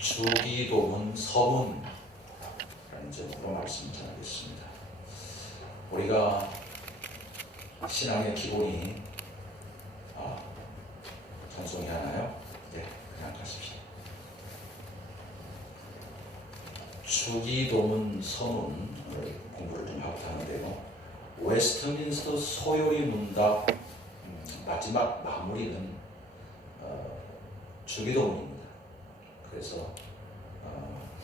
주기도문 서문이라는 제목으로 말씀 전하겠습니다. 우리가 신앙의 기본이 찬송이 하나요? 네, 그냥 가십시오. 주기도문 서문 오늘 공부를 좀 하고 하는데요. 웨스트민스터 소요리 문답 마지막 마무리는 주기도문입니다. 그래서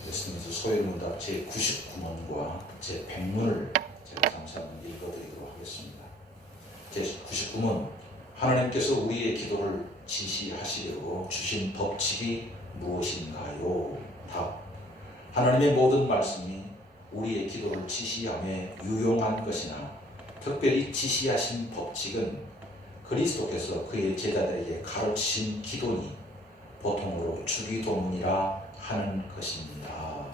웨스트민스터 소요리 문답 제99문과 제100문을 제가 잠시 한번 읽어드리도록 하겠습니다. 제99문, 하나님께서 우리의 기도를 지시하시려고 주신 법칙이 무엇인가요? 답, 하나님의 모든 말씀이 우리의 기도를 지시함에 유용한 것이나 특별히 지시하신 법칙은 그리스도께서 그의 제자들에게 가르치신 기도니 보통으로 주기도문이라 하는 것입니다.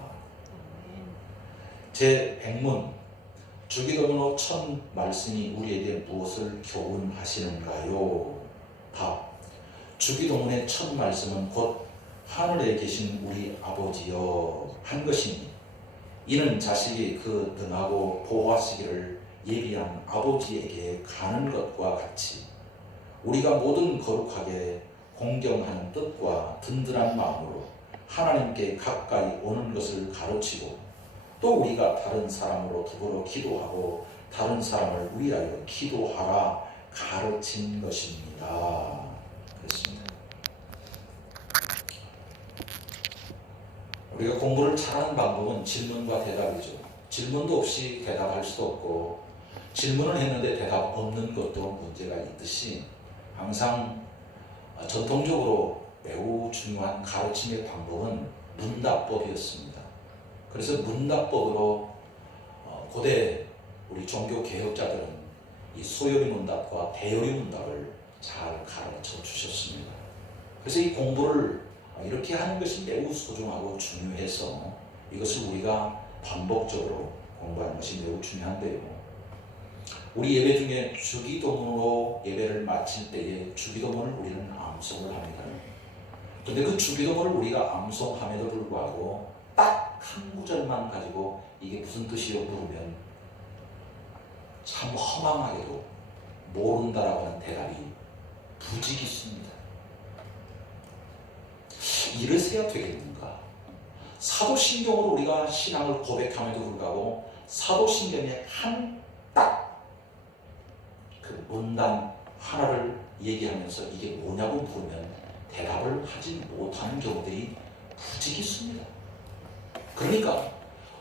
제100문, 주기도문의 첫 말씀이 우리에게 무엇을 교훈하시는가요? 답, 주기도문의 첫 말씀은 곧 하늘에 계신 우리 아버지여 한 것이니 이는 자식이 그 등하고 보호하시기를 예비한 아버지에게 가는 것과 같이 우리가 모든 거룩하게 공경하는 뜻과 든든한 마음으로 하나님께 가까이 오는 것을 가르치고 또 우리가 다른 사람으로 더불어 기도하고 다른 사람을 위하여 기도하라 가르친 것입니다. 그렇습니다. 우리가 공부를 잘하는 방법은 질문과 대답이죠. 질문도 없이 대답할 수도 없고 질문을 했는데 대답 없는 것도 문제가 있듯이 항상 전통적으로 매우 중요한 가르침의 방법은 문답법이었습니다. 그래서 문답법으로 고대 우리 종교 개혁자들은 이 소요리 문답과 대요리 문답을 잘 가르쳐 주셨습니다. 그래서 이 공부를 이렇게 하는 것이 매우 소중하고 중요해서 이것을 우리가 반복적으로 공부하는 것이 매우 중요한데요. 우리 예배 중에 주기도문으로 예배를 마칠 때에 주기도문을 우리는 암송을 합니다. 그런데 그 주기도문을 우리가 암송함에도 불구하고 딱 한 구절만 가지고 이게 무슨 뜻이요 물으면 참 허망하게도 모른다라고 하는 대답이 부지기수입니다. 이래서야 되겠는가? 사도신경으로 우리가 신앙을 고백함에도 불구하고 사도신경에 한 딱 그 문단 하나를 얘기하면서 이게 뭐냐고 물으면 대답을 하지 못하는 경우들이 부지기수입니다. 그러니까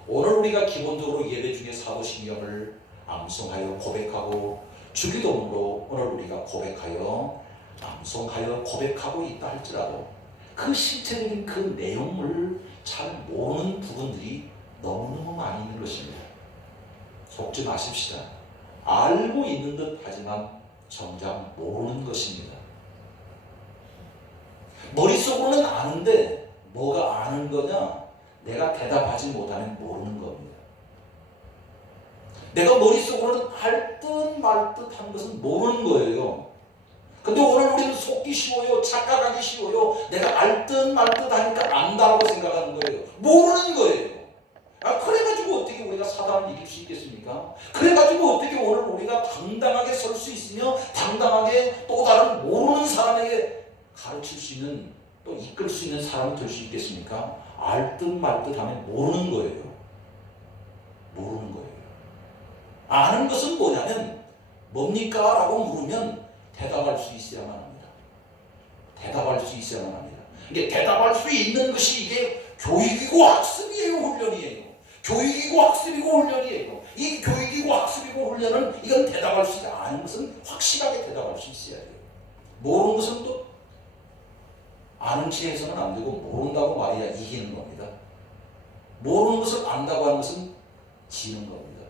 오늘 우리가 기본적으로 예배 중에 사도신경을 암송하여 고백하고 주기도문으로 오늘 우리가 고백하여 암송하여 고백하고 있다 할지라도 그 실체적인 그 내용을 잘 모르는 부분들이 너무너무 많이 있는 것입니다. 속지 마십시다. 알고 있는 듯 하지만 정작 모르는 것입니다. 머릿속으로는 아는데 뭐가 아는 거냐? 내가 대답하지 못하면 모르는 겁니다. 내가 머릿속으로는 알 듯 말 듯 한 것은 모르는 거예요. 근데 오늘 우리는 속기 쉬워요. 착각하기 쉬워요. 내가 알 듯 말 듯 하니까 안다라고 생각하는 거예요. 모르는 거예요. 그래가지고 어떻게 우리가 사단을 이길 수 있겠습니까? 그래가지고 어떻게 오늘 우리가 당당하게 설 수 있으며 당당하게 또 다른 모르는 사람에게 가르칠 수 있는 또 이끌 수 있는 사람이 될 수 있겠습니까? 알 듯 말 듯 하면 모르는 거예요. 모르는 거예요. 아는 것은 뭐냐면 뭡니까? 라고 물으면 대답할 수 있어야만 합니다. 대답할 수 있어야만 합니다. 이게 대답할 수 있는 것이 이게 교육이고 학습이에요, 훈련이에요. 교육이고 학습이고 훈련이에요. 이 교육이고 학습이고 훈련은 이건 대답할 수 있다. 아는 것은 확실하게 대답할 수 있어야 돼요. 모르는 것은 또 아는 체 해서는 안 되고 모른다고 말해야 이기는 겁니다. 모르는 것을 안다고 하는 것은 지는 겁니다.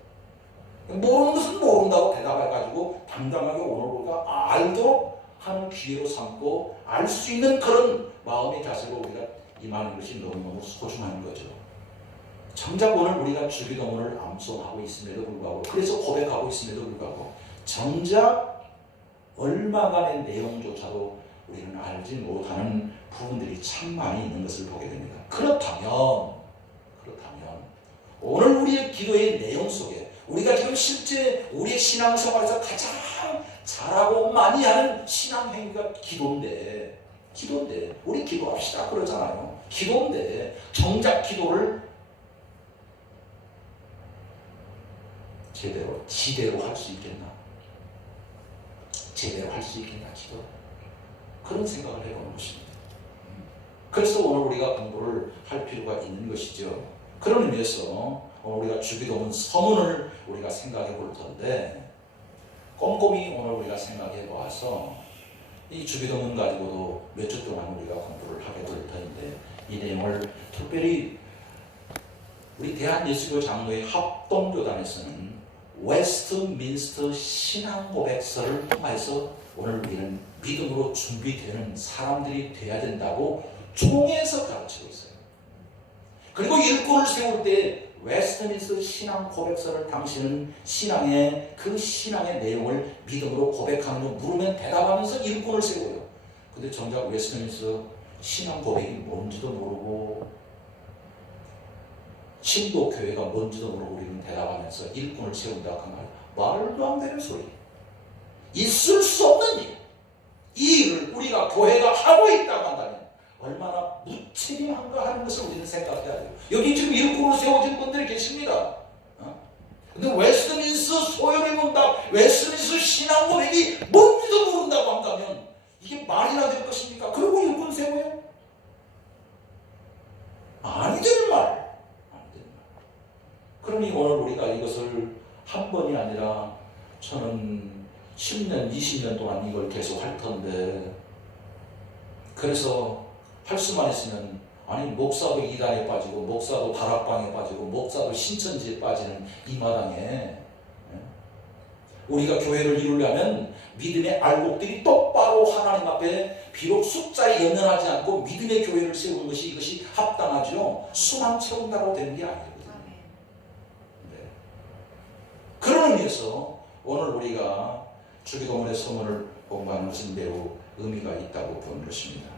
모르는 것은 모른다고 대답해가지고 당당하게 오늘 우리가 알도록 하는 기회로 삼고 알 수 있는 그런 마음의 자세로 우리가 임하는 것이 너무너무 소중한 거죠. 정작 오늘 우리가 주기도문을 암송하고 있음에도 불구하고 그래서 고백하고 있음에도 불구하고 정작 얼마간의 내용조차도 우리는 알지 못하는 부분들이 참 많이 있는 것을 보게 됩니다. 그렇다면 오늘 우리의 기도의 내용 속에 우리가 지금 실제 우리의 신앙생활에서 가장 잘하고 많이 하는 신앙행위가 기도인데 우리 기도합시다 그러잖아요. 기도인데 정작 기도를 지대로 할 수 있겠나? 제대로 할 수 있겠나 기도? 그런 생각을 해보는 것입니다. 그래서 오늘 우리가 공부를 할 필요가 있는 것이죠. 그런 의미에서 오늘 우리가 주기도문 서문을 우리가 생각해 볼 텐데 꼼꼼히 오늘 우리가 생각해 보아서 이 주기도문 가지고도 몇 주 동안 우리가 공부를 하게 될 텐데 이 내용을 특별히 우리 대한예수교 장로회 합동교단에서는 웨스트민스터 신앙고백서를 통해서 오늘 우리는 믿음으로 준비되는 사람들이 돼야 된다고 총에서 가르치고 있어요. 그리고 일꾼을 세울 때 웨스트민스터 신앙고백서를 당신은 그 신앙의 내용을 믿음으로 고백하는 거 물으면 대답하면서 일꾼을 세워요. 근데 정작 웨스트민스터 신앙고백이 뭔지도 모르고 신도교회가 뭔지도 모르고 우리는 대답하면서 일꾼을 세운다 그 말도 안 되는 소리. 있을 수 없는 일. 이 일을 우리가 교회가 하고 있다고 한다면 얼마나 무책임한가 하는 것을 우리는 생각해야 돼요. 여기 지금 일꾼으로 세워진 분들이 계십니다. 근데 웨스트민스 소요를 본다, 웨스트민스 신앙고백이 뭔지도 모른다고 한다면 이게 말이나 될 것입니까? 그리고 일꾼 세워요? 아니 되는 말. 그러니 오늘 우리가 이것을 한 번이 아니라 저는 10년, 20년 동안 이걸 계속 할 텐데 그래서 할 수만 있으면 아니 목사도 이단에 빠지고 목사도 다락방에 빠지고 목사도 신천지에 빠지는 이 마당에 우리가 교회를 이루려면 믿음의 알곡들이 똑바로 하나님 앞에 비록 숫자에 연연하지 않고 믿음의 교회를 세우는 것이 이것이 합당하죠. 수만 채운다고 되는 게 아니거든요. 그런 의미에서 오늘 우리가 주기도문의 서문을 공부하는 것은 매우 의미가 있다고 보는 것입니다.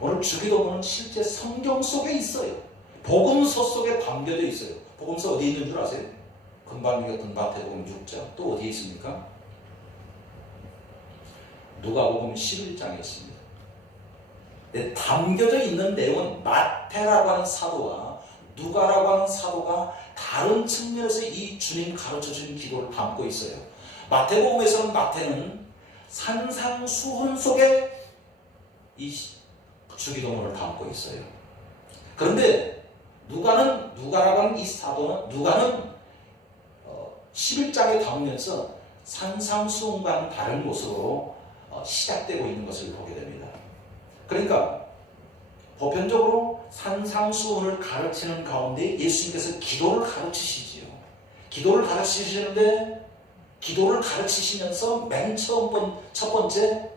오늘 주기도문은 실제 성경 속에 있어요. 복음서 속에 담겨져 있어요. 복음서 어디에 있는 줄 아세요? 금방 읽었던 마태복음 6장 또 어디에 있습니까? 누가복음 11장에 있습니다. 근데 담겨져 있는 내용은 마태라고 하는 사도와 누가라고 하는 사도가 다른 측면에서 이 주님 가르쳐주신 기도를 담고 있어요. 마태복음에서는 마태는 산상수훈 속에 이 주기도문을 담고 있어요. 그런데 누가라고 하는 이 사도는 누가는 11장에 담으면서 산상수훈과는 다른 모습으로 시작되고 있는 것을 보게 됩니다. 그러니까 보편적으로 산상수훈을 가르치는 가운데 예수님께서 기도를 가르치시지요. 기도를 가르치시는데 기도를 가르치시면서 맨 첫 번째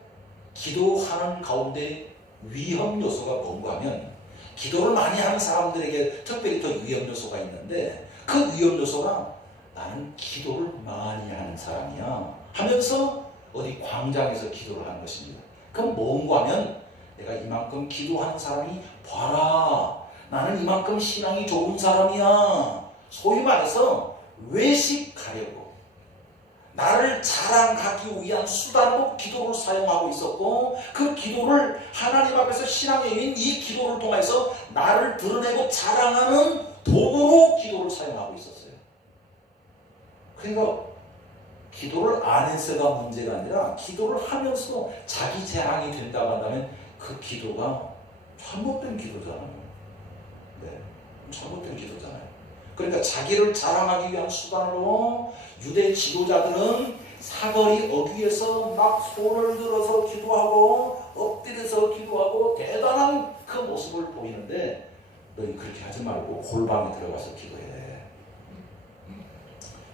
기도하는 가운데 위험 요소가 뭔가 하면 기도를 많이 하는 사람들에게 특별히 더 위험 요소가 있는데 그 위험 요소가 나는 기도를 많이 하는 사람이야 하면서 어디 광장에서 기도를 하는 것입니다. 그럼 뭔가 하면 내가 이만큼 기도하는 사람이 봐라 나는 이만큼 신앙이 좋은 사람이야 소위 말해서 외식하려고 나를 자랑하기 위한 수단으로 기도를 사용하고 있었고 그 기도를 하나님 앞에서 신앙의 인 이 기도를 통해서 나를 드러내고 자랑하는 도구로 기도를 사용하고 있었어요. 그러니까 기도를 안 해서가 문제가 아니라 기도를 하면서 자기 자랑이 된다고 한다면 그 기도가 잘못된 기도잖아요. 네, 잘못된 기도잖아요. 그러니까 자기를 자랑하기 위한 수단으로 유대 지도자들은 사거리 어귀에서 막 손을 들어서 기도하고 엎드려서 기도하고 대단한 그 모습을 보이는데 너희 그렇게 하지 말고 골방에 들어가서 기도해.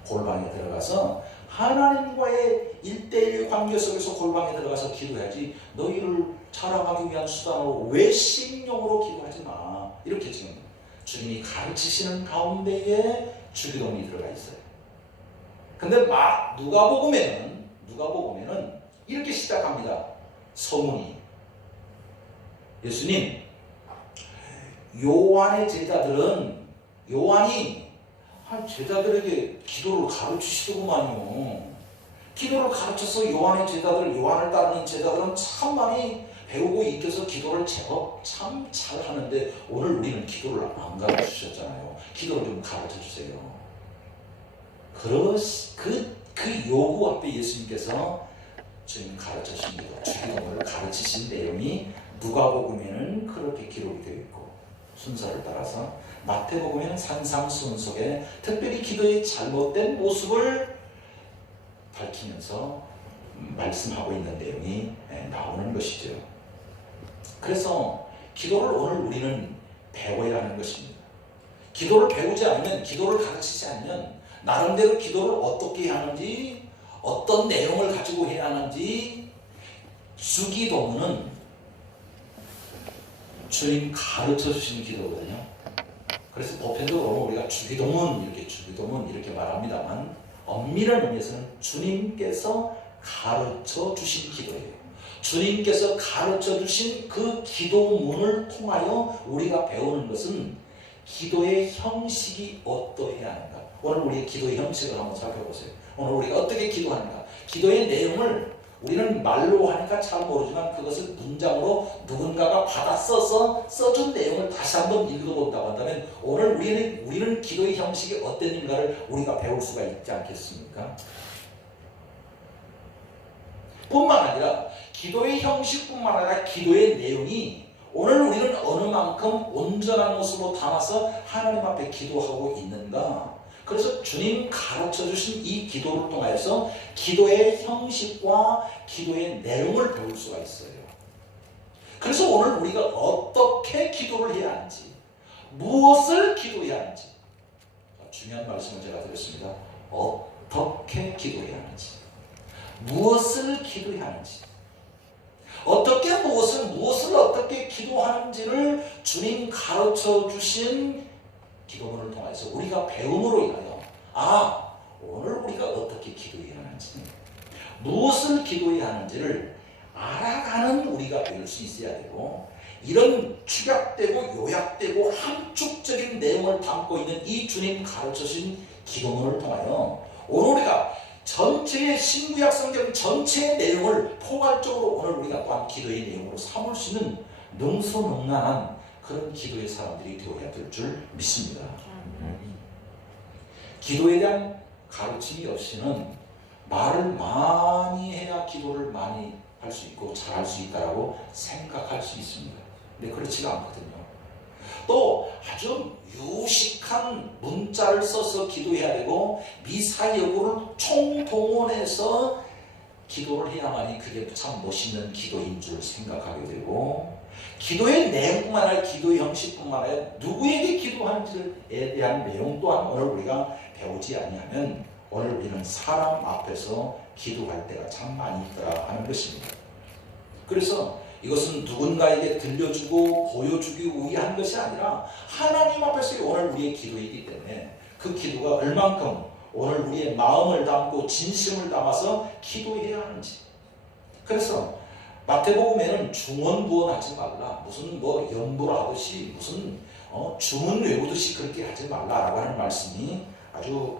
골방에 들어가서 하나님과의 1:1 관계 속에서 골방에 들어가서 기도해야지 너희를 자랑하기 위한 수단으로 외식용으로 기도하지 마. 이렇게 지금 주님이 가르치시는 가운데에 주기도문이 들어가 있어요. 근데 누가복음에는 이렇게 시작합니다. 서문이 예수님, 요한의 제자들은 요한이 제자들에게 기도를 가르치시더구만요. 기도를 가르쳐서 요한의 제자들, 요한을 따르는 제자들은 참 많이 배우고 익혀서 기도를 제법 참 잘하는데 오늘 우리는 기도를 안 가르치셨잖아요. 기도를 좀 가르쳐 주세요. 그 요구 앞에 예수님께서 지금 가르쳐 주신 기도, 주기도를 가르치신 내용이 누가복음에는 그렇게 기록이 되어 있고 순서를 따라서 마태복음에는 산상수훈 속에 특별히 기도의 잘못된 모습을 밝히면서 말씀하고 있는 내용이 나오는 것이죠. 그래서 기도를 오늘 우리는 배워야 하는 것입니다. 기도를 배우지 않으면, 기도를 가르치지 않으면 나름대로 기도를 어떻게 해야 하는지, 어떤 내용을 가지고 해야 하는지, 주기도문은 주님 가르쳐 주신 기도거든요. 그래서 보편적으로 우리가 주기도문 이렇게 말합니다만 엄밀한 의미에서는 주님께서 가르쳐 주신 기도예요. 주님께서 가르쳐 주신 그 기도문을 통하여 우리가 배우는 것은 기도의 형식이 어떠해야 하는가. 오늘 우리의 기도의 형식을 한번 살펴보세요. 오늘 우리가 어떻게 기도하는가. 기도의 내용을 우리는 말로 하니까 잘 모르지만 그것을 문장으로 누군가가 받아 써준 내용을 다시 한번 읽어본다고 한다면 오늘 우리는 기도의 형식이 어땠는가를 우리가 배울 수가 있지 않겠습니까? 뿐만 아니라 기도의 형식뿐만 아니라 기도의 내용이 오늘 우리는 어느 만큼 온전한 모습으로 담아서 하나님 앞에 기도하고 있는가. 그래서 주님 가르쳐 주신 이 기도를 통해서 기도의 형식과 기도의 내용을 배울 수가 있어요. 그래서 오늘 우리가 어떻게 기도를 해야 하는지, 무엇을 기도해야 하는지, 중요한 말씀을 제가 드렸습니다. 어떻게 기도해야 하는지, 무엇을 기도해야 하는지, 어떻게 무엇을 어떻게 기도하는지를 주님 가르쳐 주신 기도문을 통해서 우리가 배움으로 인하여 오늘 우리가 어떻게 기도해야 하는지, 무엇을 기도해야 하는지를 알아가는 우리가 될 수 있어야 되고, 이런 축약되고 요약되고 함축적인 내용을 담고 있는 이 주님 가르쳐주신 기도문을 통하여 오늘 우리가 전체의 신구약 성경 전체의 내용을 포괄적으로 오늘 우리가 또한 기도의 내용으로 삼을 수 있는 능수능란한 그런 기도의 사람들이 되어야 될 줄 믿습니다. 기도에 대한 가르침이 없이는 말을 많이 해야 기도를 많이 할 수 있고 잘할 수 있다고 생각할 수 있습니다. 근데 그렇지가 않거든요. 또 아주 유식한 문자를 써서 기도해야 되고 미사여구를 총동원해서 기도를 해야만이 그게 참 멋있는 기도인 줄 생각하게 되고, 기도의 내용뿐만 아니라 기도의 형식뿐만 아니라 누구에게 기도하는지에 대한 내용 또한 오늘 우리가 배우지 아니하면 오늘 우리는 사람 앞에서 기도할 때가 참 많이 있더라 하는 것입니다. 그래서 이것은 누군가에게 들려주고 보여주기 위한 것이 아니라 하나님 앞에서 오늘 우리의 기도이기 때문에 그 기도가 얼만큼 오늘 우리의 마음을 담고 진심을 담아서 기도해야 하는지. 그래서 마태복음에는 중언부언하지 말라, 무슨 연부를 하듯이 무슨 주문 외우듯이 그렇게 하지 말라라고 하는 말씀이 아주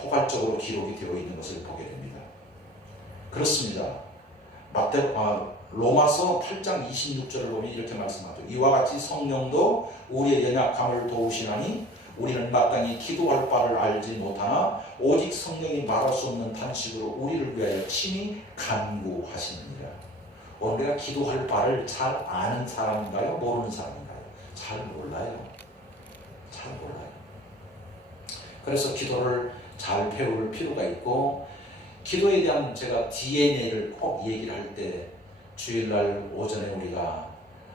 포괄적으로 기록이 되어 있는 것을 보게 됩니다. 그렇습니다. 로마서 8장 26절을 보면 이렇게 말씀하죠. 이와 같이 성령도 우리의 연약함을 도우시나니 우리는 마땅히 기도할 바를 알지 못하나 오직 성령이 말할 수 없는 탄식으로 우리를 위하여 친히 간구하시느니라. 우리가 기도할 바를 잘 아는 사람인가요? 모르는 사람인가요? 잘 몰라요. 잘 몰라요. 그래서 기도를 잘 배울 필요가 있고, 기도에 대한 제가 DNA를 꼭 얘기를 할 때 주일날 오전에 우리가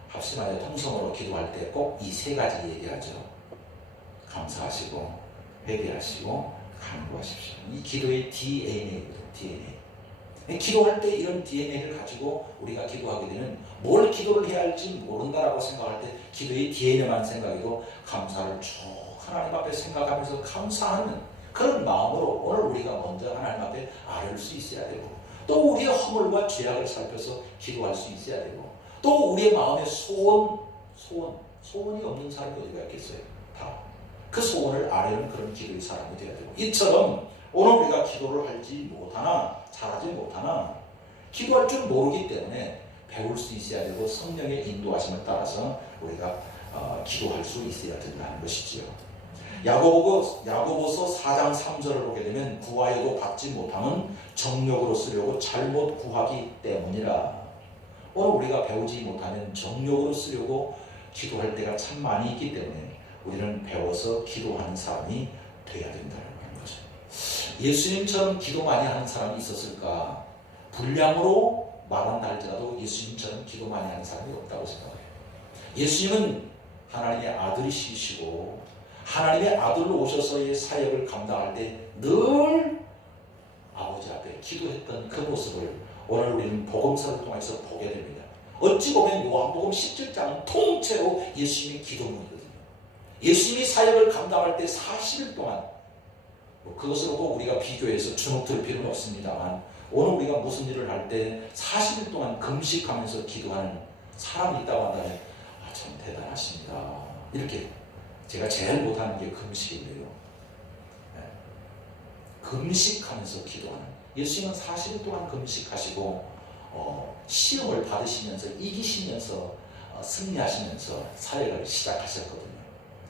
합심하여 통성으로 기도할 때 꼭 이 세 가지 얘기하죠. 감사하시고 회개하시고 간구하십시오. 이 기도의 DNA거든요. DNA. 기도할 때 이런 DNA를 가지고 우리가 기도하게 되면 뭘 기도를 해야 할지 모른다라고 생각할 때 기도의 DNA만 생각해도 감사를 쭉 하나님 앞에 생각하면서 감사하는 그런 마음으로 오늘 우리가 먼저 하나님 앞에 아뢰올 수 있어야 되고, 또 우리의 허물과 죄악을 살펴서 기도할 수 있어야 되고, 또 우리의 마음에 소원이 없는 사람이 어디가 있겠어요? 다. 그 소원을 아뢰는 그런 기도의 사람이 되어야 되고, 이처럼 오늘 우리가 기도를 할지 못하나, 잘하지 못하나, 기도할 줄 모르기 때문에 배울 수 있어야 되고, 성령의 인도하심을 따라서 우리가 기도할 수 있어야 된다는 것이지요. 야고보서 4장 3절을 보게 되면 구하여도 받지 못함은 정욕으로 쓰려고 잘못 구하기 때문이라. 오늘 우리가 배우지 못하면 정욕으로 쓰려고 기도할 때가 참 많이 있기 때문에 우리는 배워서 기도하는 사람이 되어야 된다는 거죠. 예수님처럼 기도 많이 하는 사람이 있었을까? 분량으로 말한다 할지라도 예수님처럼 기도 많이 하는 사람이 없다고 생각해요. 예수님은 하나님의 아들이시고 하나님의 아들로 오셔서의 사역을 감당할 때 늘 아버지 앞에 기도했던 그 모습을 오늘 우리는 복음서를 통해서 보게 됩니다. 어찌 보면 요한복음 17장은 통째로 예수님의 기도문이거든요. 예수님이 사역을 감당할 때 40일 동안, 그것으로 꼭 우리가 비교해서 주눅들 필요는 없습니다만, 오늘 우리가 무슨 일을 할 때 40일 동안 금식하면서 기도하는 사람이 있다고 한다면 참 대단하십니다. 이렇게 제가 제일 못하는 게 금식인데요. 금식하면서 기도하는, 예수님은 40일 동안 금식하시고 시험을 받으시면서 이기시면서 승리하시면서 사역을 시작하셨거든요.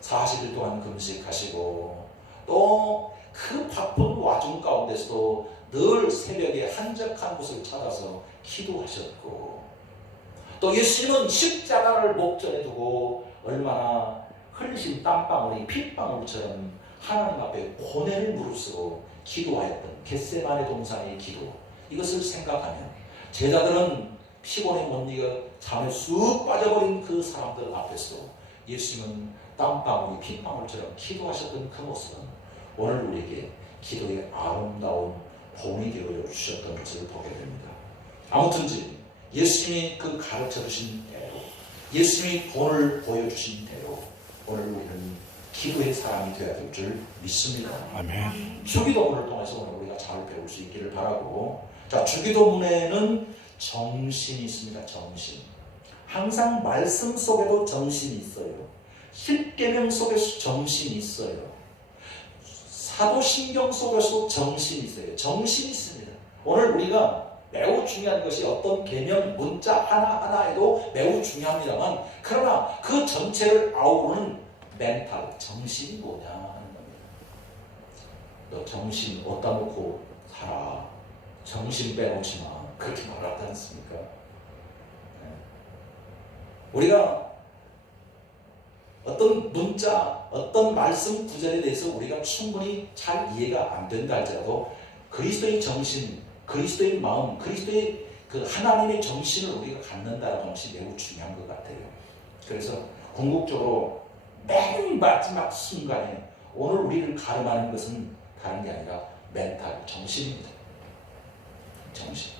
40일 동안 금식하시고 또 그 바쁜 와중 가운데서도 늘 새벽에 한적한 곳을 찾아서 기도하셨고, 또 예수님은 십자가를 목전에 두고 얼마나 흘리신 땀방울이 핏방울처럼 하나님 앞에 고뇌를 무릅쓰고 기도하였던 겟세마네 동산의 기도, 이것을 생각하면 제자들은 피곤에 못 이겨 잠에 쑥 빠져버린 그 사람들 앞에서도 예수님은 땀방울이 핏방울처럼 기도하셨던 그 모습은 오늘 우리에게 기도의 아름다운 본이 되어 주셨던 것을 보게 됩니다. 아무튼지 예수님이 그 가르쳐 주신 대로, 예수님이 본을 보여주신 대로 오늘 우리는 기도의 사람이 되어야 될 줄 믿습니다. 아멘. 주기도문을 통해서 오늘 우리가 잘 배울 수 있기를 바라고, 자, 주기도문에는 정신이 있습니다. 정신. 항상 말씀 속에도 정신이 있어요. 십계명 속에서 정신이 있어요. 사도신경 속에서도 정신이 있어요. 정신이 있습니다. 오늘 우리가 매우 중요한 것이 어떤 계명, 문자 하나하나에도 매우 중요합니다만, 그러나 그 전체를 아우르는 멘탈, 정신이 뭐냐 하는 겁니다. 너 정신 어디다 놓고 살아. 정신 빼놓지 마. 그렇게 말하지 않습니까? 우리가 어떤 문자, 어떤 말씀 구절에 대해서 우리가 충분히 잘 이해가 안 된다 할지라도 그리스도의 정신, 그리스도의 마음, 그리스도의 그 하나님의 정신을 우리가 갖는다는 것이 매우 중요한 것 같아요. 그래서 궁극적으로 맨 마지막 순간에 오늘 우리를 가름하는 것은 다른 게 아니라 멘탈, 정신입니다. 정신.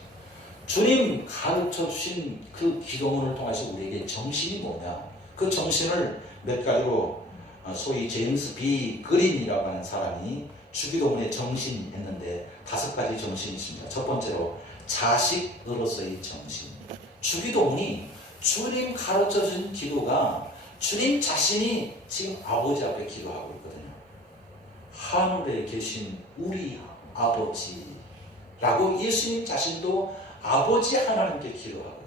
주님 가르쳐 주신 그 기도문을 통해서 우리에게 정신이 뭐냐, 그 정신을 몇 가지로 소위 제임스 B 그린이라고 하는 사람이 주기도문의 정신 했는데 5가지 정신이 있습니다. 첫 번째로 자식으로서의 정신. 주기도문이 주님 가르쳐 준 기도가 주님 자신이 지금 아버지 앞에 기도하고 있거든요. 하늘에 계신 우리 아버지라고 예수님 자신도 아버지 하나님께 기도하거든요.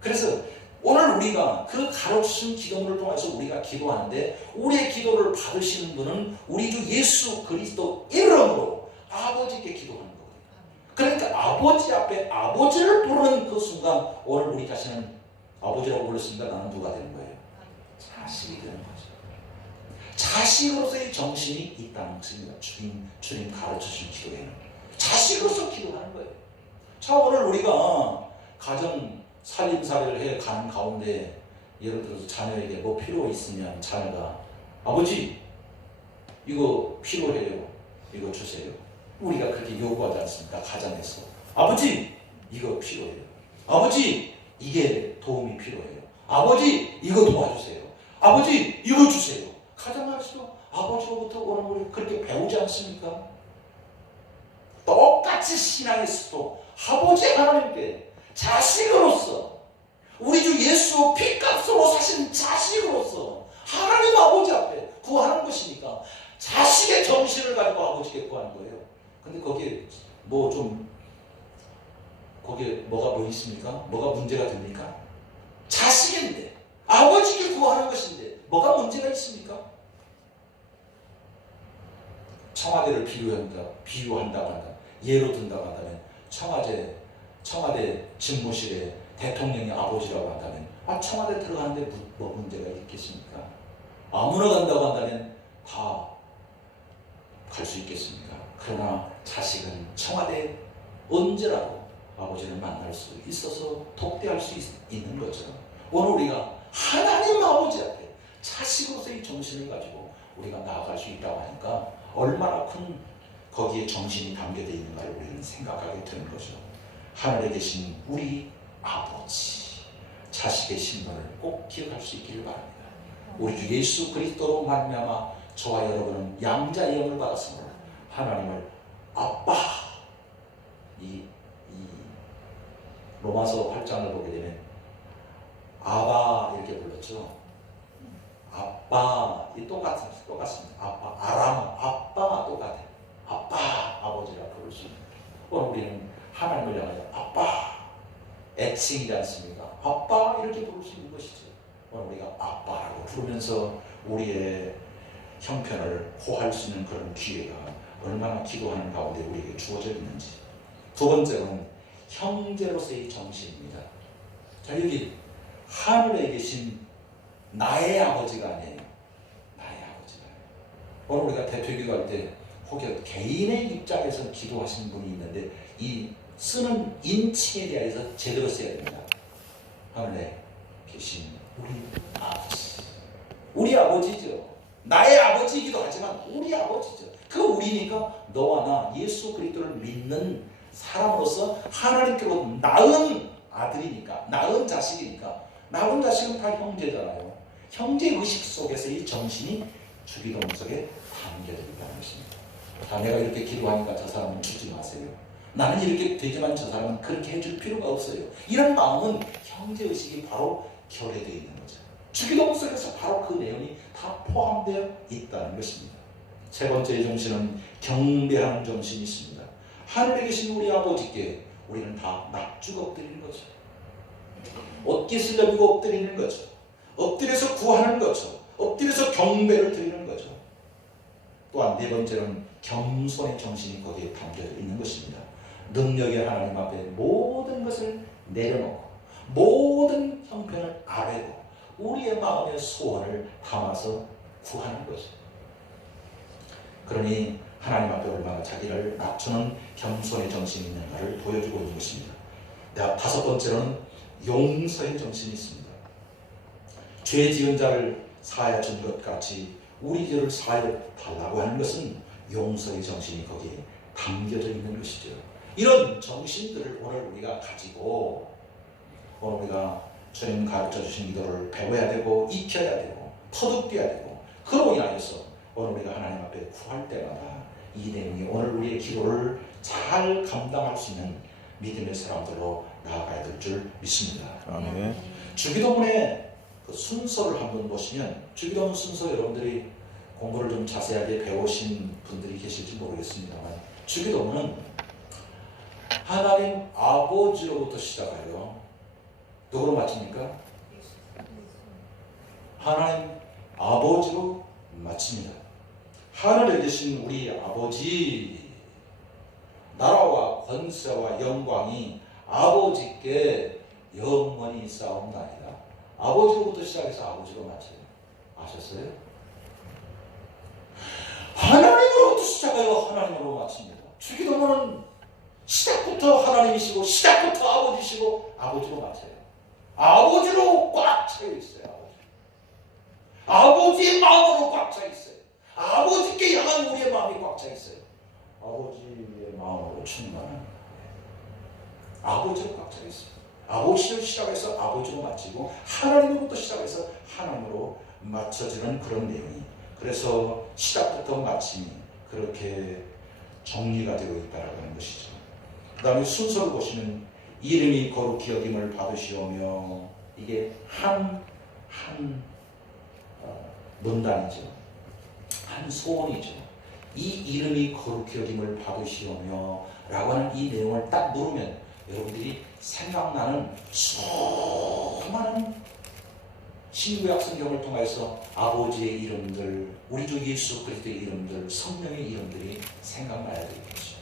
그래서 오늘 우리가 그 가르치신 기도문을 통해서 우리가 기도하는데, 우리의 기도를 받으시는 분은 우리 주 예수 그리스도 이름으로 아버지께 기도하는 거거든요. 그러니까 아버지 앞에 아버지를 부르는 그 순간 오늘 우리 자신은 아버지라고 불렀으니까 나는 누가 되는 거예요? 자식이 되는 거죠. 자식으로서의 정신이 있다는 것입니다. 주님 가르쳐주신 기도에는 자식으로서 기도하는 거예요. 자, 오늘 우리가 가정 살림살이를 해 가는 가운데 예를 들어서 자녀에게 뭐 필요 있으면 자녀가 아버지 이거 필요해요, 이거 주세요. 우리가 그렇게 요구하지 않습니까? 가정에서 아버지 이거 필요해요, 아버지 이게 도움이 필요해요, 아버지 이거 도와주세요, 아버지 이거 주세요. 가정에서도 아버지로부터 오늘 우리 그렇게 배우지 않습니까? 똑같이 신앙에서도 아버지 하나님께 자식으로서 우리 주 예수 피값으로 사신 자식으로서 하나님 아버지 앞에 구하는 것이니까 자식의 정신을 가지고 아버지께 구하는 거예요. 근데 거기에 거기에 뭐가 있습니까? 뭐가 문제가 됩니까? 자식인데 아버지께 구하는 것인데 뭐가 문제가 있습니까? 청와대를 비유한다고 한다. 예로 든다고 한다면 청와대 집무실에 대통령이 아버지라고 한다면 청와대 들어가는데 뭐 문제가 있겠습니까? 아무나 간다고 한다면 다 갈 수 있겠습니까? 그러나 자식은 청와대 언제라도 아버지를 만날 수 있어서 독대할 수 있는 거죠. 오늘 우리가 하나님 아버지 앞에 자식으로서의 정신을 가지고 우리가 나아갈 수 있다고 하니까 얼마나 큰 거기에 정신이 담겨져 있는가를 우리는 생각하게 되는 거죠. 하늘에 계신 우리 아버지, 자식의 신분을 꼭 기억할 수 있기를 바랍니다. 우리 주 예수 그리스도로 말미암아 저와 여러분은 양자의 영을 받았으므로 하나님을 아빠, 이 로마서 8장을 보게 되면 아바 이렇게 불렀죠. 아빠 똑같습니다. 아빠 아빠가 똑같아요. 아빠 아버지라 부를 수 있는. 오늘 우리는 하나님을 향하여 아빠 애칭이지 않습니까? 아빠 이렇게 부를 수 있는 것이죠. 오늘 우리가 아빠라고 부르면서 우리의 형편을 호할 수 있는 그런 기회가 얼마나 기도하는 가운데 우리에게 주어져 있는지. 두 번째는 형제로서의 정신입니다. 자, 여기 하늘에 계신 나의 아버지가 아니에요. 나의 아버지가 아니에요. 오늘 우리가 대표기도할 때 혹여 개인의 입장에서 기도하시는 분이 있는데 이 쓰는 인칭에 대해서 제대로 써야 됩니다. 하늘에 계신 우리 아버지. 우리 아버지죠. 나의 아버지이기도 하지만 우리 아버지죠. 그 우리니까 너와 나 예수 그리스도를 믿는 사람으로서 하나님께로 낳은 아들이니까, 낳은 자식이니까, 낳은 자식은 다 형제잖아요. 형제 의식 속에서 이 정신이 주기도문 속에 담겨져 있다는 것입니다. 내가 이렇게 기도하니까 저 사람은 죽지 마세요. 나는 이렇게 되지만 저 사람은 그렇게 해줄 필요가 없어요. 이런 마음은 형제 의식이 바로 결여되어 있는 거죠. 주기도문 속에서 바로 그 내용이 다 포함되어 있다는 것입니다. 세 번째 정신은 경배하는 정신이 있습니다. 하늘에 계신 우리 아버지께 우리는 다 납죽 엎드리는 거죠. 옷깃을 내밀고 엎드리는 거죠. 엎드려서 구하는 거죠. 엎드려서 경배를 드리는 거죠. 또한 네 번째는 겸손의 정신이 거기에 담겨져 있는 것입니다. 능력의 하나님 앞에 모든 것을 내려놓고 모든 형편을 아뢰고 우리의 마음의 소원을 담아서 구하는 거죠. 그러니 하나님 앞에 얼마나 자기를 낮추는 겸손의 정신이 있는가를 보여주고 있는 것입니다. 다섯 번째는 용서의 정신이 있습니다. 죄 지은 자를 사하여 준 것 같이 우리 죄를 사하여 달라고 하는 것은 용서의 정신이 거기에 담겨져 있는 것이죠. 이런 정신들을 오늘 우리가 가지고 오늘 우리가 주님 가르쳐 주신 기도를 배워야 되고 익혀야 되고 터득돼야 되고 그로 인하여서 오늘 우리가 하나님 앞에 구할 때마다 이 내용이 오늘 우리의 기도를 잘 감당할 수 있는 믿음의 사람들로 나아가야 될 줄 믿습니다. 아멘. 주기도문의 그 순서를 한번 보시면 주기도문 순서 여러분들이 공부를 좀 자세하게 배우신 분들이 계실지 모르겠습니다만 주기도문은 하나님 아버지로부터 시작하여 누구로 마칩니까? 하나님 아버지로 마칩니다. 하늘에 계신 우리 아버지, 나라와 권세와 영광이 아버지께 영원히 싸움나이다. 아버지로부터 시작해서 아버지로 마쳐요. 아셨어요? 하나님으로부터 시작하여 하나님으로 마칩니다. 주기도문은 시작부터 하나님이시고 시작부터 아버지시고 아버지로 마쳐요. 아버지로 꽉 차여 있어요. 아버지의 마음으로 꽉 차 있어요. 아버지께 향한 우리의 마음이 꽉 차 있어요. 아버지의 마음으로 충만한 아버지로 꽉 차 있어요. 아버지로 시작해서 아버지로 마치고 하나님으로부터 시작해서 하나님으로 맞춰지는 그런 내용이, 그래서 시작부터 마침이 그렇게 정리가 되고 있다는 것이죠. 그 다음에 순서를 보시면 이름이 거룩히 여김을 받으시오며 이게 한 문단이죠. 한 소원이죠. 이 이름이 거룩히 여김을 받으시오며 라고 하는 이 내용을 딱 누르면 여러분들이 생각나는 수많은 신구약 성경을 통해서 아버지의 이름들, 우리 주 예수 그리스도의 이름들, 성령의 이름들이 생각나야 되겠죠.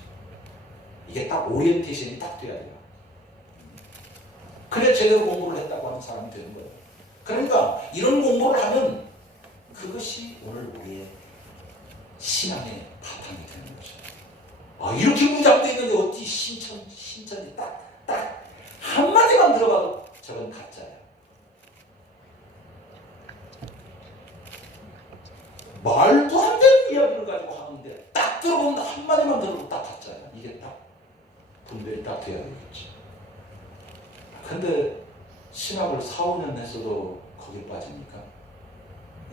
이게 딱 오리엔테이션이 딱 돼야 돼요. 그래 제대로 공부를 했다고 하는 사람이 되는 거예요. 그러니까 이런 공부를 하면 그것이 오늘 우리의 신앙의 바탕이 되는 거죠. 아, 이렇게 무장되어 있는데 어찌 신천이 딱 한마디만 들어가도 저건 가짜예요. 말도 안 되는 이야기를 가지고 하는데 딱 들어보면 한마디만 들어도 딱 가짜예요. 이게 딱 분별이 딱 돼야 되겠죠. 근데 신학을 4, 5년 했어도 거기에 빠집니까?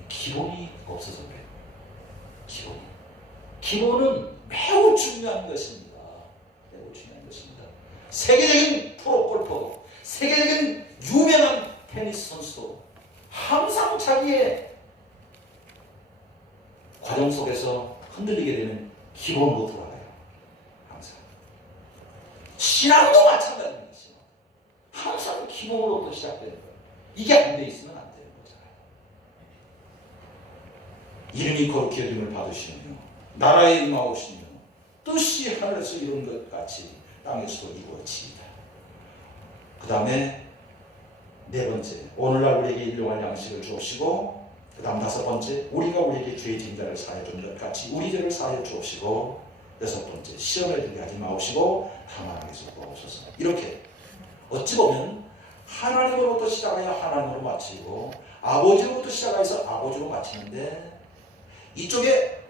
기본이 없어서 그래요. 기본은 매우 중요한 것입니다. 매우 중요한 것입니다. 세계적인 프로 골퍼도, 세계적인 유명한 테니스 선수도 항상 자기의 과정 속에서 흔들리게 되면 기본으로 돌아가요. 항상. 신앙도 마찬가지입니다. 항상 기본으로부터 시작되는 거예요. 이게 안 돼 있으면 안 되는 거잖아요. 이름이 거룩히 여김을 받으시며 나라에 임하오시며 뜻이 하늘에서 이룬 것 같이 땅에서도 이루어지이다. 그 다음에 네 번째, 오늘날 우리에게 일용할 양식을 주옵시고, 그 다음 다섯 번째, 우리가 우리에게 죄의 짐자를 사하여 준 것 같이 우리 죄를 사하여 주옵시고, 여섯 번째, 시험에 들게 하지 마옵시고 다만 악에서 구하옵소서. 이렇게 어찌 보면 하나님으로부터 시작하여 하나님으로 마치고 아버지로부터 시작해서 아버지로 마치는데, 이쪽에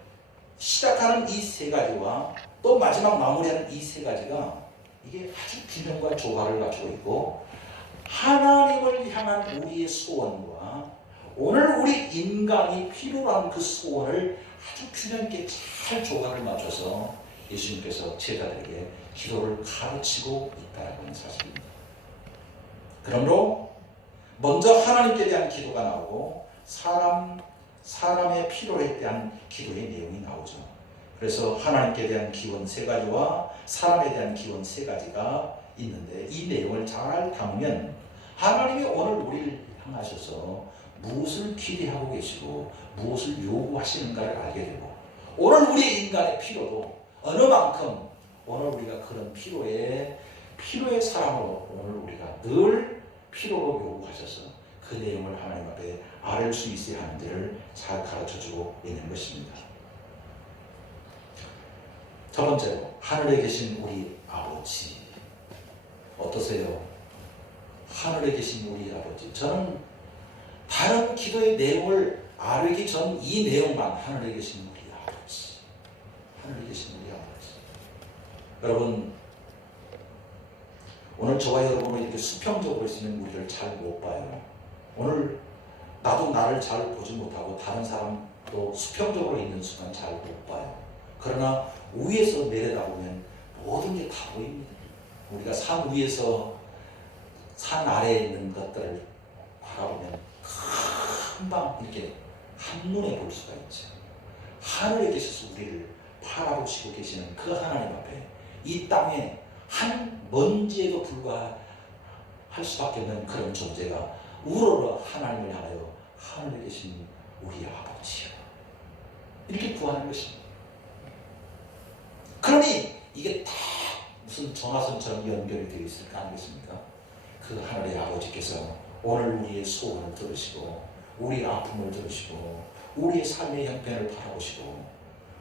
시작하는 이 세 가지와 또 마지막 마무리하는 이 세 가지가 이게 아주 균형과 조화를 갖추고 있고, 하나님을 향한 우리의 소원과 오늘 우리 인간이 필요로 한 그 소원을 아주 균형 있게 잘 조화를 맞춰서 예수님께서 제자들에게 기도를 가르치고 있다는 사실입니다. 그러므로 먼저 하나님께 대한 기도가 나오고 사람의 필요에 대한 기도의 내용이 나오죠. 그래서 하나님께 대한 기원 세 가지와 사람에 대한 기원 세 가지가 있는데, 이 내용을 잘 담으면 하나님이 오늘 우리를 향하셔서 무엇을 기대하고 계시고 무엇을 요구하시는가를 알게 되고, 오늘 우리 인간의 필요도 어느 만큼 오늘 우리가 그런 필요의 사람으로 오늘 우리가 늘 필요로 요구하셔서 그 내용을 하나님 앞에 아뢰 수 있어야 하는지를 잘 가르쳐주고 있는 것입니다. 첫 번째로, 하늘에 계신 우리 아버지. 어떠세요? 하늘에 계신 우리 아버지. 저는 다른 기도의 내용을 아뢰기 전 이 내용만, 하늘에 계신 우리 아버지, 하늘에 계신 우리 아버지. 여러분, 오늘 저와 여러분은 이렇게 수평적으로 있는 우리를 잘 못 봐요. 오늘 나도 나를 잘 보지 못하고 다른 사람도 수평적으로 있는 순간 잘 못 봐요. 그러나 위에서 내려다보면 모든 게 다 보입니다. 우리가 산 위에서 산 아래에 있는 것들을 바라보면 금방 이렇게 한눈에 볼 수가 있죠. 하늘에 계셔서 우리를 바라보시고 계시는 그 하나님 앞에 이 땅에 한 먼지에도 불과할 수밖에 없는 그런 존재가 우러러 하나님을 향하여 하늘에 계신 우리 아버지요, 이렇게 구하는 것입니다. 그러니 이게 다 무슨 전화선처럼 연결이 되어 있을 거 아니겠습니까? 그 하늘의 아버지께서 오늘 우리의 소원을 들으시고 우리의 아픔을 들으시고 우리의 삶의 형편을 바라보시고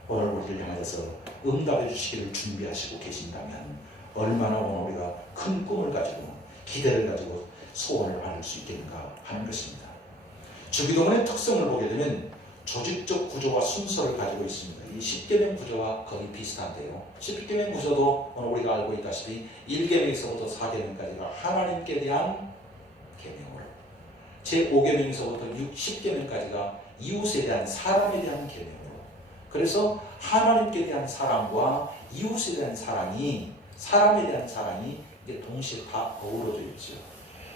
오늘 우리를 향해서 응답해 주시기를 준비하시고 계신다면 얼마나 오늘 우리가 큰 꿈을 가지고 기대를 가지고 소원을 아뢰 수 있겠는가 하는 것입니다. 주기도문의 특성을 보게 되면 조직적 구조와 순서를 가지고 있습니다. 이 10계명 구조와 거의 비슷한데요. 10계명 구조도 오늘 우리가 알고 있다시피 1계명에서부터 4계명까지가 하나님께 대한 계명을, 제5계명에서부터 10계명까지가 이웃에 대한, 사람에 대한 계명으로, 그래서 하나님께 대한 사랑과 이웃에 대한 사랑이, 사람에 대한 사랑이 이게 동시에 다 어우러져 있죠.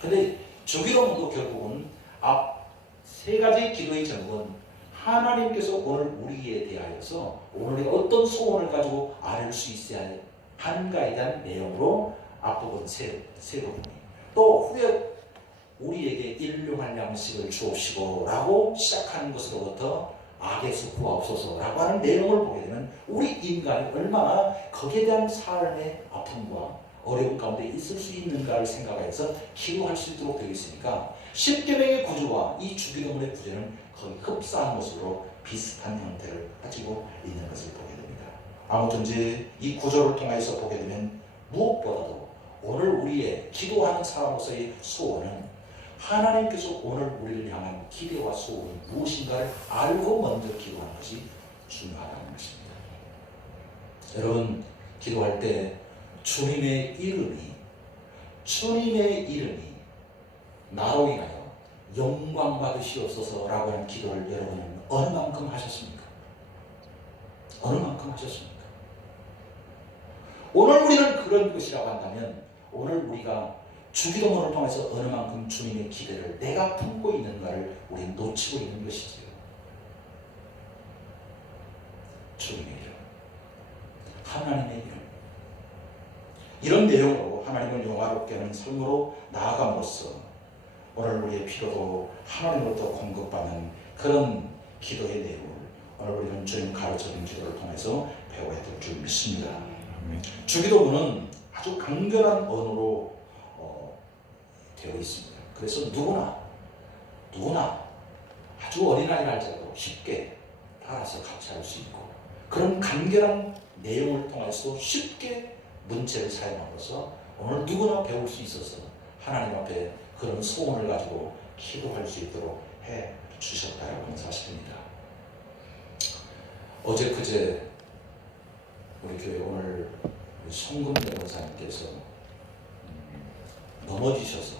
근데 주기도문도 결국은 앞 세 가지 기도의 제목은 하나님께서 오늘 우리에 대하여서 오늘의 어떤 소원을 가지고 아뢰 수 있어야 하는가에 대한 내용으로 앞부분 세 부분이, 또 후에 우리에게 일용할 양식을 주옵시고 라고 시작하는 것으로부터 악에서 구하옵소서 라고 하는 내용을 보게 되면 우리 인간이 얼마나 거기에 대한 삶의 아픔과 어려움 가운데 있을 수 있는가를 생각해서 기도할 수 있도록 되어 있으니까 십계명의 구조와 이 주기도문의 구조는 거의 흡사한 것으로 비슷한 형태를 가지고 있는 것을 보게 됩니다. 아무튼 이제 이 구조를 통해서 보게 되면 무엇보다도 오늘 우리의 기도하는 사람으로서의 소원은 하나님께서 오늘 우리를 향한 기대와 소원이 무엇인가를 알고 먼저 기도하는 것이 중요하다는 것입니다. 여러분, 기도할 때 주님의 이름이 나로 인하여 영광 받으시옵소서라고 하는 기도를 여러분은 어느 만큼 하셨습니까? 어느 만큼 하셨습니까? 오늘 우리는 그런 것이라고 한다면 오늘 우리가 주기도문을 통해서 어느 만큼 주님의 기대를 내가 품고 있는가를 우리는 놓치고 있는 것이지요. 주님의 이름, 하나님의 이름, 이런 내용으로 하나님을 영화롭게 하는 삶으로 나아감으로써 오늘 우리의 필요도 하나님으로부터 공급받는 그런 기도의 내용을 오늘 우리는 주님 가르쳐준 기도를 통해서 배워야 될 줄 믿습니다. 주기도문은 아주 간결한 언어로 되어 있습니다. 그래서 누구나 아주 어린아이를 할지라도 쉽게 따라서 같이 할 수 있고, 그런 간결한 내용을 통해서 쉽게 문체를 사용함으로써 오늘 누구나 배울 수 있어서 하나님 앞에 그런 소원을 가지고 기도할 수 있도록 해 주셨다라고 하는 사실입니다. 어제 그제 우리 교회 오늘 송금래 권사님께서 넘어지셔서,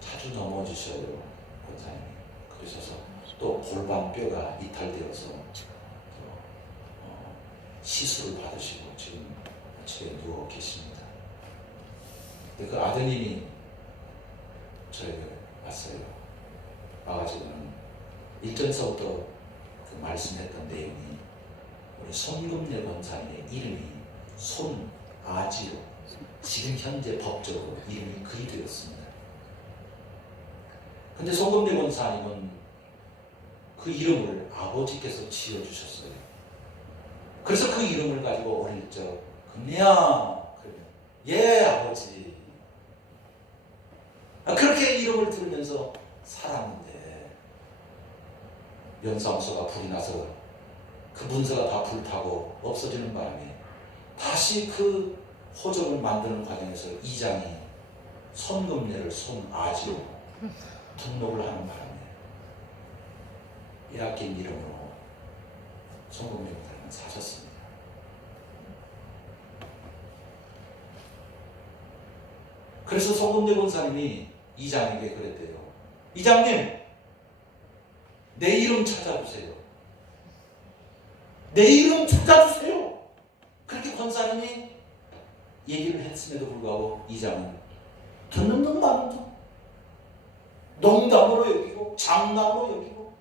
자주 넘어지셔요 권사님이. 그러셔서 또 골반뼈가 이탈되어서 시술을 받으시고 지금 집에 누워 계십니다. 근데 그 아드님이 저에게 왔어요. 와가지고는 일전서부터 그 말씀했던 내용이 우리 손금래 권사님의 이름이 손아지로 지금 현재 법적으로 이름이 그리 되었습니다. 근데 손금래 권사님은 그 이름을 아버지께서 지어주셨어요. 그래서 그 이름을 가지고 어릴 적 금래야, 예 아버지, 그렇게 이름을 들으면서 살았는데 면사무소가 불이 나서 그 문서가 다 불타고 없어지는 바람에 다시 그 호적을 만드는 과정에서 이장이 손금래를 손아지로 등록을 하는 바람에 빼앗긴 이름으로 손금래를 사셨습니다. 그래서 손금래 권사님이 이장에게 그랬대요. 이장님, 내 이름 찾아주세요. 내 이름 찾아주세요. 그렇게 권사님이 얘기를 했음에도 불구하고 이장은 듣는 둥 마는 둥, 농담으로 여기고 장난으로 여기고.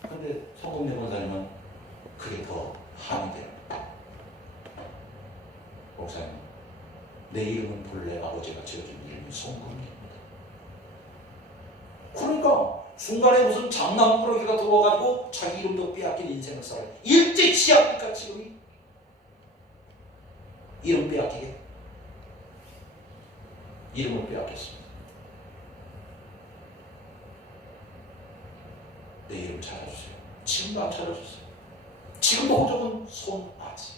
그런데 손금래 권사님은 그게 더 한이 돼요. 목사님, 내 이름은 본래 아버지가 지어준 이름이 손금래입니다. 그러니까 중간에 무슨 장난꾸러기가 들어와가지고 자기 이름도 빼앗긴 인생을 살아요. 일제 치합니까 지금이? 이름 빼앗기게? 이름을 빼앗겼습니다. 내 이름 찾아주세요. 지금도 안 찾아주세요. 지금도 호적은 손아지.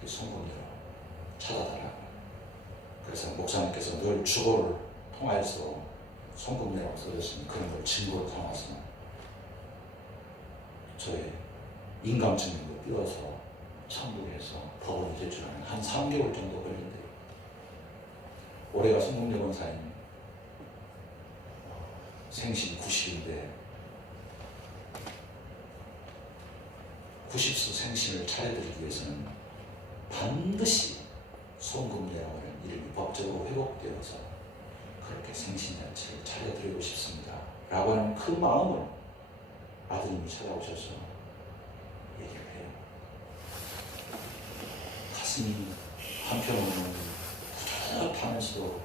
그 손금래로 찾아달라고. 그래서 목사님께서 늘 주보를 통하여서 손금래라고 써졌으니 그런 걸 증거로 삼아서 저의 인감증명도 띄워서 첨부해서 법원에 제출하는 한 3개월 정도 걸린대요. 올해가 손금래 권사님 생신 90인데 90수 생신을 차려드리기 위해서는 반드시 송금례라고 하는 이름이 법적으로 회복되어서 그렇게 생신잔치를 차려드리고 싶습니다 라고 하는 그 마음을 아드님이 찾아오셔서 얘기를 해요. 가슴이 한편으로는 뿌듯하면서도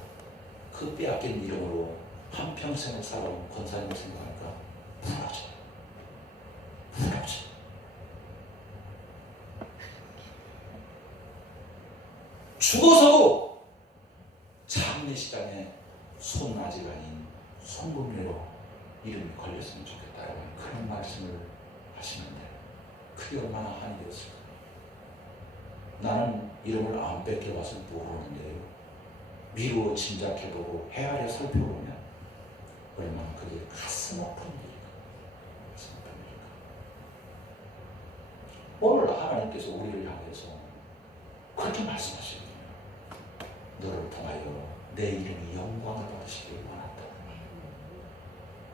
그 빼앗긴 이름으로 한평생을 살아온 권사님을 생각하니까 부러져요. 부러져요. 죽어서도 장례식장에 손아지간인 송금례로 이름이 걸렸으면 좋겠다는 그런 말씀을 하시는데 그게 얼마나 한이 되었을까. 나는 이름을 안 뺏겨봐서 모르는데요, 미루어 짐작해보고 헤아려 살펴보면 얼마나 그게 가슴 아픈 일일까. 가슴 아픈 일일까. 오늘 하나님께서 우리를 향해서 그렇게 말씀하시거든요. 너를 통하여 내 이름이 영광을 받으시길 원한다.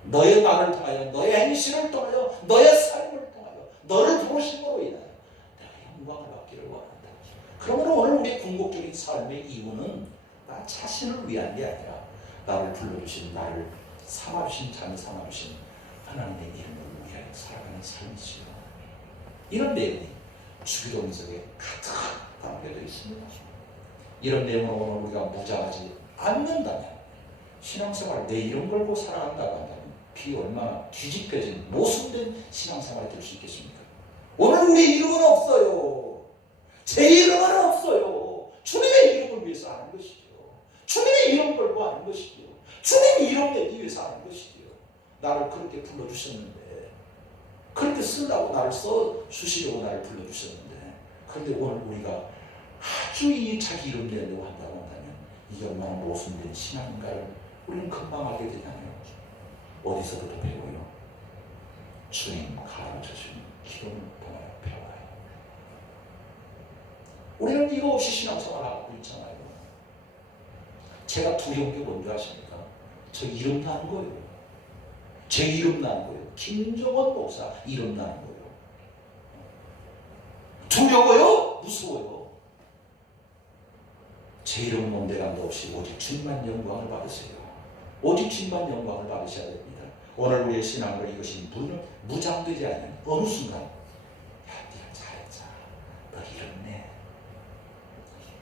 너의 말을 통하여, 너의 행실을 통하여, 너의 삶을 통하여, 너를 부르심으로 인하여 내가 영광을 받기를 원한다. 그러므로 오늘 우리의 궁극적인 삶의 이유는 나 자신을 위한 게 아니라 나를 불러주신, 나를 삼아주신, 자녀 삼아주신 하나님의 이름을 위하여 살아가는 삶이지요. 이런 내용이 주기도문석에 가득 담겨져 있습니다. 이런 내용으로 오늘 우리가 무장하지 않는다면, 신앙생활 내 이름 걸고 살아간다고 한다면 비 얼마나 뒤집혀진 모순된 신앙생활이 될 수 있겠습니까? 오늘 우리 이름은 없어요. 제 이름은 없어요. 주님의 이름을 위해서 하는 것이죠. 주님의 이름 걸고 하는 것이죠. 주님의 이름 내기 위해서 하는 것이죠. 나를 그렇게 불러주셨는데, 그렇게 쓰려고 나를 써주시려고 나를 불러주셨는데, 그런데 오늘 우리가 아주 이 자기 이름 내려고 한다고 한다면 이게 얼마나 모순된 신앙인가를 우리는 금방 알게 되잖아요. 어디서부터 배워요? 주님 가르쳐주신 기도를 통하여 배워요. 우리는 이거 없이 신앙생활을 하고 있잖아요. 제가 두려운 게 뭔지 아십니까? 저 이름 나는 거예요. 제 이름 나는 거예요. 김정원 목사 이름 나는 거예요. 두려워요? 무서워요? 제 이름 논대감도 없이 오직 주님만 영광을 받으세요. 오직 주님만 영광을 받으셔야 됩니다. 오늘 우리의 신앙으로 이것이 무장되지 않는 어느 순간, 야, 네가 잘했잖아. 너 이렇네.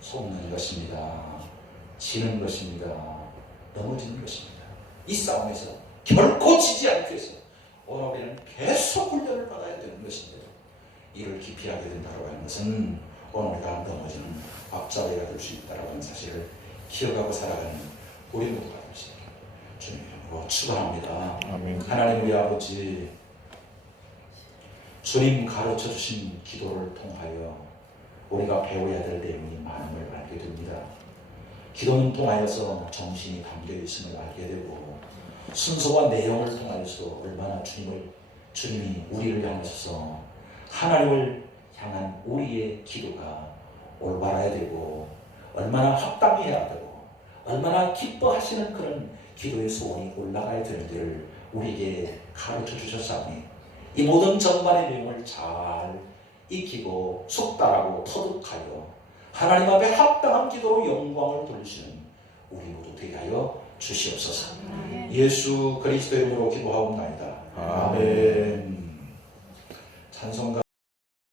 속는 것입니다. 지는 것입니다. 넘어지는 것입니다. 이 싸움에서 결코 지지 않기 위해서 오늘 우리는 계속 훈련을 받아야 되는 것인데, 이를 기피하게 된다고 하는 것은 오늘 우리가 넘어지는 앞자리가 될 수 있다는 하는 사실을 기억하고 살아가는 우리 모두가 될 수 있게 주님 이름으로 축원합니다. 아멘. 하나님 우리 아버지, 주님 가르쳐주신 기도를 통하여 우리가 배워야 될 내용이 많음을 알게 됩니다. 기도는 통하여서 정신이 담겨 있음을 알게 되고, 순서와 내용을 통하여서 얼마나 주님이 우리를 향하셔서 하나님을 향한 우리의 기도가 올바라야 되고, 얼마나 합당해야 되고, 얼마나 기뻐하시는 그런 기도의 소원이 올라가야 되는지를 우리에게 가르쳐 주셨사오니, 이 모든 전반의 내용을 잘 익히고 숙달하고 터득하여 하나님 앞에 합당한 기도로 영광을 돌리시는 우리 모두 되게 하여 주시옵소서. 예수 그리스도의 이름으로 기도하옵나이다. 아멘. 찬송가